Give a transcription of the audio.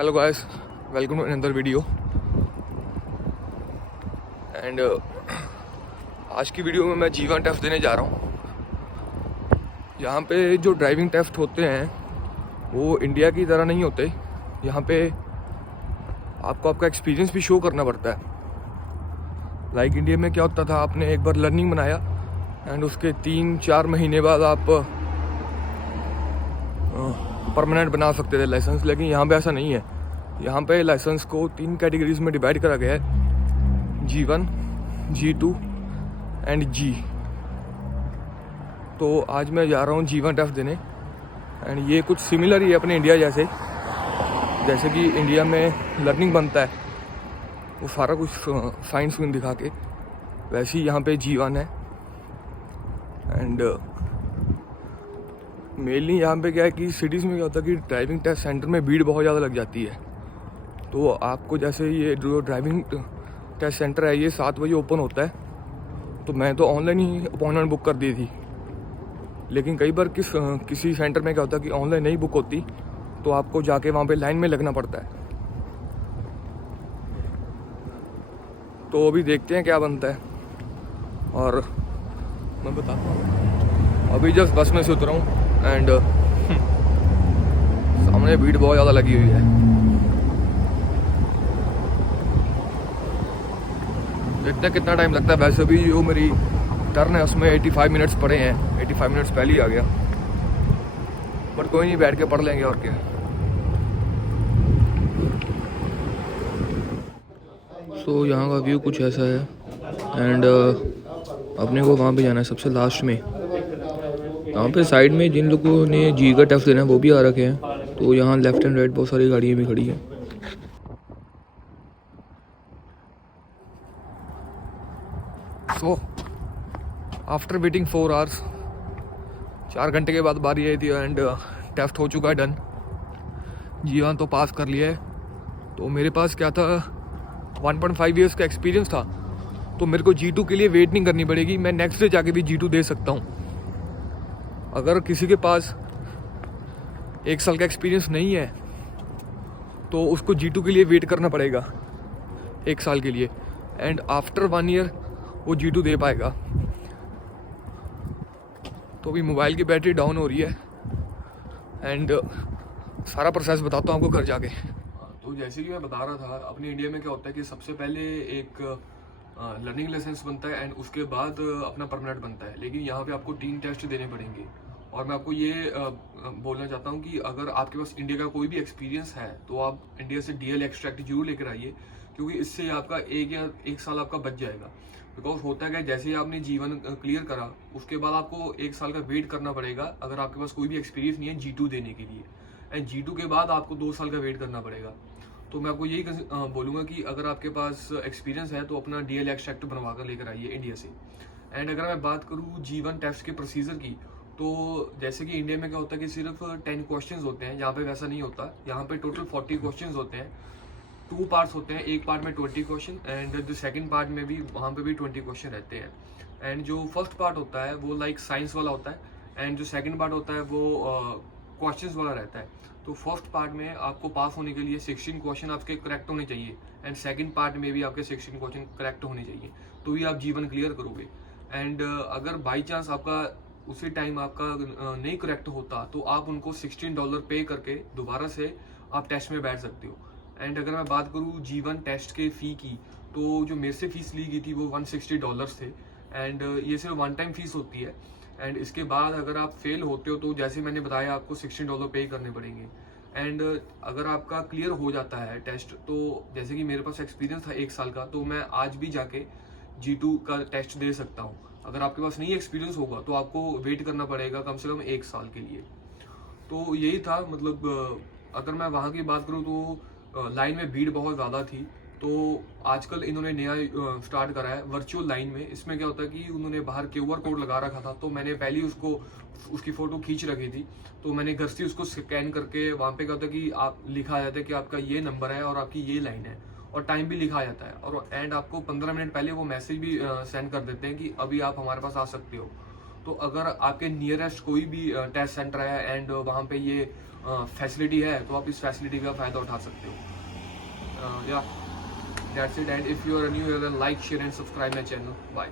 Hello guys, welcome to another video. And आज की video में मैं जीवन टेस्ट देने जा रहा हूँ। यहाँ पे जो ड्राइविंग टेस्ट होते हैं वो इंडिया की तरह नहीं होते। यहाँ पे आपको आपका एक्सपीरियंस भी शो करना पड़ता है। लाइक इंडिया में क्या होता था, आपने एक बार लर्निंग बनाया एंड उसके 3-4 महीने बाद आप परमानेंट बना सकते थे लाइसेंस। लेकिन यहाँ पे ऐसा नहीं है। यहाँ पे लाइसेंस को 3 कैटेगरीज में डिवाइड करा गया है, G1, G2 एंड G। तो आज मैं जा रहा हूँ G1 टेस्ट देने। एंड ये कुछ सिमिलर ही है अपने इंडिया जैसे कि इंडिया में लर्निंग बनता है वो सारा कुछ साइंस में दिखा के, वैसे ही यहाँ पे G1 है। एंड मेनली यहाँ पे क्या है कि सिटीज़ में क्या होता है कि ड्राइविंग टेस्ट सेंटर में भीड़ बहुत ज़्यादा लग जाती है। तो आपको जैसे ये जो ड्राइविंग टेस्ट सेंटर है ये 7 बजे ओपन होता है, तो मैं तो ऑनलाइन ही अपॉइंटमेंट बुक कर दी थी। लेकिन कई बार किसी सेंटर में क्या होता है कि ऑनलाइन नहीं बुक होती, तो आपको जाके वहाँ पे लाइन में लगना पड़ता है। तो अभी देखते हैं क्या बनता है। और मैं बताता हूँ, अभी जस्ट बस में से उतरा हूँ एंड सामने भीड़ बहुत ज़्यादा लगी हुई है। देखते हैं कितना टाइम लगता है। वैसे भी जो मेरी टर्न है उसमें 85 मिनट्स पड़े हैं, 85 मिनट्स पहले ही आ गया, बट कोई नहीं, बैठ के पढ़ लेंगे और क्या। सो यहाँ का व्यू कुछ ऐसा है एंड अपने को वहाँ पे जाना है सबसे लास्ट में। यहाँ पे साइड में जिन लोगों ने जी का टेस्ट देना है वो भी आ रखे हैं, तो यहाँ लेफ्ट एंड राइट बहुत सारी गाड़ियाँ भी खड़ी हैं। सो आफ्टर वेटिंग 4 आवर्स, 4 घंटे के बाद बारी आई थी एंड टेस्ट हो चुका है डन। G1 तो पास कर लिया है। तो मेरे पास क्या था, 1.5 ईयर्स का एक्सपीरियंस था, तो मेरे को G2 के लिए वेट नहीं करनी पड़ेगी। मैं नेक्स्ट डे जाके भी G2 दे सकता हूँ। अगर किसी के पास 1 साल का एक्सपीरियंस नहीं है तो उसको G2 के लिए वेट करना पड़ेगा 1 साल के लिए, एंड आफ्टर 1 ईयर वो G2 दे पाएगा। तो अभी मोबाइल की बैटरी डाउन हो रही है एंड सारा प्रोसेस बताता हूँ आपको घर जाके। तो जैसे कि मैं बता रहा था, अपने इंडिया में क्या होता है कि सबसे पहले एक लर्निंग लाइसेंस बनता है एंड उसके बाद अपना परमानेंट बनता है। लेकिन यहाँ पे आपको 3 टेस्ट देने पड़ेंगे। और मैं आपको ये बोलना चाहता हूँ कि अगर आपके पास इंडिया का कोई भी एक्सपीरियंस है तो आप इंडिया से DL एक्सट्रैक्ट जरूर लेकर आइए, क्योंकि इससे आपका 1 साल आपका बच जाएगा। बिकॉज होता है कि जैसे ही आपने G1 क्लियर करा उसके बाद आपको 1 साल का वेट करना पड़ेगा अगर आपके पास कोई भी एक्सपीरियंस नहीं है G2 देने के लिए। एंड G2 के बाद आपको 2 साल का वेट करना पड़ेगा। तो मैं आपको यही बोलूँगा कि अगर आपके पास एक्सपीरियंस है तो अपना DL एक्सट्रैक्ट बनवा कर लेकर आइए इंडिया से। एंड अगर मैं बात करूँ G1 टेस्ट के प्रोसीजर की, तो जैसे कि इंडिया में क्या होता है कि सिर्फ 10 क्वेश्चंस होते हैं, यहाँ पे वैसा नहीं होता। यहाँ पे टोटल 40 क्वेश्चंस होते हैं। 2 पार्ट्स होते हैं, एक पार्ट में 20 question and the second part में भी वहाँ पे भी 20 क्वेश्चन रहते हैं। एंड जो फर्स्ट पार्ट होता है वो लाइक साइंस वाला होता है एंड जो सेकंड पार्ट होता है वो क्वेश्चंस वाला रहता है। तो फर्स्ट पार्ट में आपको पास होने के लिए 16 क्वेश्चन आपके करेक्ट होने चाहिए एंड सेकंड पार्ट में भी आपके 16 क्वेश्चन करेक्ट होने चाहिए, तो ही आप G1 क्लियर करोगे। एंड अगर बाई चांस आपका उसी टाइम आपका नहीं करेक्ट होता तो आप उनको $16 पे करके दोबारा से आप टेस्ट में बैठ सकते हो। एंड अगर मैं बात करूँ G1 टेस्ट के फ़ी की, तो जो मेरे से फीस ली गई थी वो $160 थे। एंड ये सिर्फ 1 टाइम फीस होती है। एंड इसके बाद अगर आप फेल होते हो तो जैसे मैंने बताया आपको $16 पे करने पड़ेंगे। एंड अगर आपका क्लियर हो जाता है टेस्ट, तो जैसे कि मेरे पास एक्सपीरियंस था 1 साल का, तो मैं आज भी जाके G2 का टेस्ट दे सकता हूँ। अगर आपके पास नहीं एक्सपीरियंस होगा तो आपको वेट करना पड़ेगा कम से कम 1 साल के लिए। तो यही था, मतलब अगर मैं वहाँ की बात करूँ तो लाइन में भीड़ बहुत ज़्यादा थी। तो आजकल इन्होंने नया स्टार्ट करा है वर्चुअल लाइन में। इसमें क्या होता है कि उन्होंने बाहर QR कोड लगा रखा था, तो मैंने पहले ही उसकी फ़ोटो खींच रखी थी। तो मैंने घर से उसको स्कैन करके, वहाँ पे क्या होता है कि आप लिखा आ जाता है कि आपका ये नंबर है और आपकी ये लाइन है, और टाइम भी लिखा आ जाता है। और एंड आपको 15 मिनट पहले वो मैसेज भी सेंड कर देते हैं कि अभी आप हमारे पास आ सकते हो। तो अगर आपके नियरेस्ट कोई भी टेस्ट सेंटर है एंड वहाँ पे ये फैसिलिटी है तो आप इस फैसिलिटी का फ़ायदा उठा सकते हो। Yeah that's it, and if you are new, like share and subscribe my channel. Bye.